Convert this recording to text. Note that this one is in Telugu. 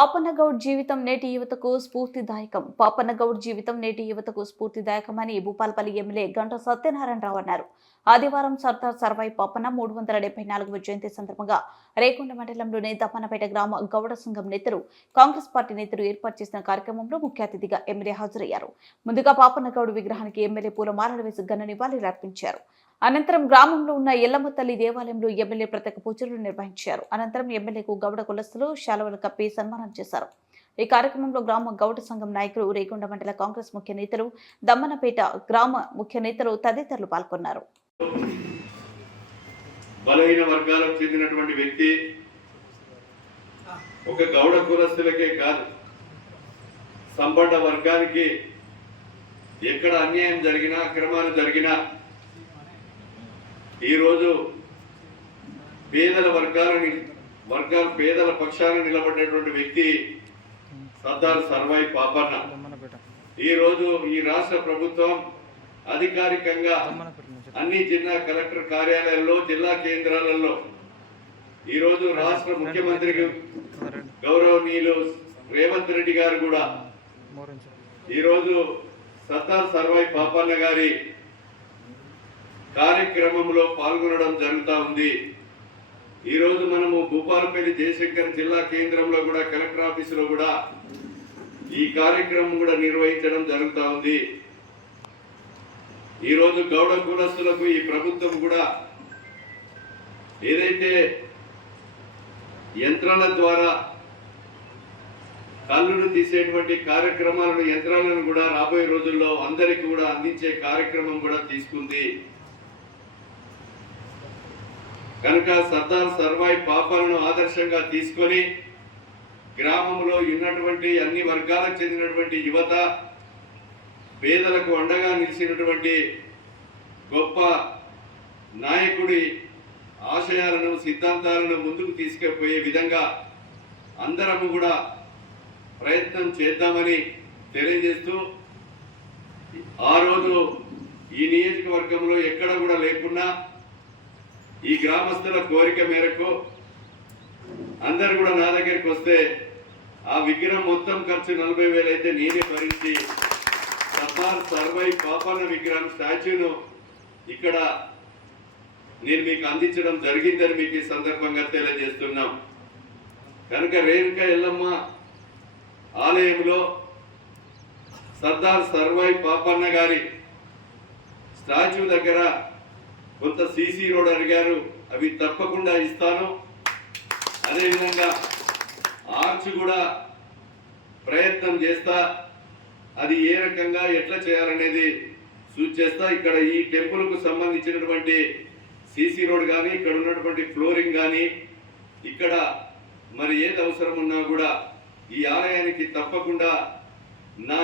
పాపన్నగౌడ్ జీవితం నేటి యువతకు స్ఫూర్తిదాయకం. పాపన్నగౌడ్ జీవితం నేటి యువతకు స్ఫూర్తిదాయకమని భూపాలపల్లి ఎమ్మెల్యే గంటా సత్యనారాయణరావు అన్నారు. ఆదివారం సర్దార్ సర్వాయి పాపన్న 374వ జయంతి సందర్భంగా రేకొండ మండలంలోని దమ్మన్నపేట గ్రామ గౌడ సంఘం నేతలు, కాంగ్రెస్ పార్టీ నేతలు ఏర్పాటు చేసిన కార్యక్రమంలో ముఖ్య అతిథిగా ఎమ్మెల్యే హాజరయ్యారు. ముందుగా పాపన్నగౌడ్ విగ్రహానికి ఎమ్మెల్యే పూలమాలలు వేసి ఘన నివాళులర్పించారు. అనంతరం గ్రామంలో ఉన్న ఎల్లమ్మ తల్లి దేవాలయంలో ఎమ్మెల్యే ప్రత్యేక పూజలు నిర్వహించారు. అనంతరం ఎమ్మెల్యేకు గౌడ కులస్తులు శాలువలు కప్పి సన్మానం చేశారు. ఈ కార్యక్రమంలో గ్రామ గౌడ సంఘం నాయకులు, రేకొండ మండల కాంగ్రెస్ ముఖ్య నేతలు, దమ్మన్నపేట గ్రామ ముఖ్య నేతలు తదితరులు పాల్గొన్నారు. బలహీన వర్గాలకు చెందినటువంటి వ్యక్తి ఒక గౌడ కులస్తులకే కాదు, సంపన్న వర్గానికి ఎక్కడ అన్యాయం జరిగినా, అక్రమాలు జరిగినా ఈరోజు పేదల పక్షాన నిలబడినటువంటి వ్యక్తి సర్దార్ సర్వాయి పాపన్న. ఈరోజు ఈ రాష్ట్ర ప్రభుత్వం అధికారికంగా అన్ని జిల్లా కలెక్టర్ కార్యాలయాల్లో, జిల్లా కేంద్రాలలో ఈరోజు రాష్ట్ర ముఖ్యమంత్రి గౌరవనీయులు రేవంత్ రెడ్డి గారు కూడా ఈరోజు సర్దార్ సర్వాయి పాపన్న గారి కార్యక్రమంలో పాల్గొనడం జరుగుతూ ఉంది. ఈరోజు మనము భూపాలపల్లి జయశంకర్ జిల్లా కేంద్రంలో కూడా, కలెక్టర్ ఆఫీసులో కూడా ఈ కార్యక్రమం కూడా నిర్వహించడం జరుగుతూ ఉంది. ఈరోజు గౌడ కులస్తులకు ఈ ప్రభుత్వం కూడా ఏదైతే యంత్రాల ద్వారా కళ్ళును తీసేటువంటి కార్యక్రమాలను, యంత్రాలను కూడా రాబోయే రోజుల్లో అందరికీ కూడా అందించే కార్యక్రమం కూడా తీసుకుంది. కనుక సర్దార్ సర్వాయి పాపలను ఆదర్శంగా తీసుకొని గ్రామంలో ఉన్నటువంటి అన్ని వర్గాలకు చెందినటువంటి యువత, పేదలకు అండగా నిలిచినటువంటి గొప్ప నాయకుడి ఆశయాలను, సిద్ధాంతాలను ముందుకు తీసుకుపోయే విధంగా అందరము కూడా ప్రయత్నం చేద్దామని తెలియజేస్తూ, ఆ రోజు ఈ నియోజకవర్గంలో ఎక్కడ కూడా లేకుండా ఈ గ్రామస్తుల కోరిక మేరకు అందరు కూడా నా దగ్గరికి వస్తే ఆ విగ్రహం మొత్తం ఖర్చు 40,000 అయితే నేనే భరించి సర్దార్ సర్వాయి పాపన్న విగ్రహం, స్టాచ్యూను ఇక్కడ నేను మీకు అందించడం జరిగిందని మీకు ఈ సందర్భంగా తెలియజేస్తున్నాం. కనుక రేణుక ఎల్లమ్మ ఆలయంలో సర్దార్ సర్వాయి పాపన్న గారి స్టాచ్యూ దగ్గర కొంత సీసీ రోడ్ అడిగారు, అవి తప్పకుండా ఇస్తాను. అదేవిధంగా ఆర్చ్ కూడా ప్రయత్నం చేస్తా, అది ఏ రకంగా ఎట్లా చేయాలనేది సూచిస్తా. ఇక్కడ ఈ టెంపుల్కు సంబంధించినటువంటి సీసీ రోడ్ కానీ, ఇక్కడ ఉన్నటువంటి ఫ్లోరింగ్ కానీ, ఇక్కడ మరి ఏది అవసరం ఉన్నా కూడా ఈ ఆలయానికి తప్పకుండా నా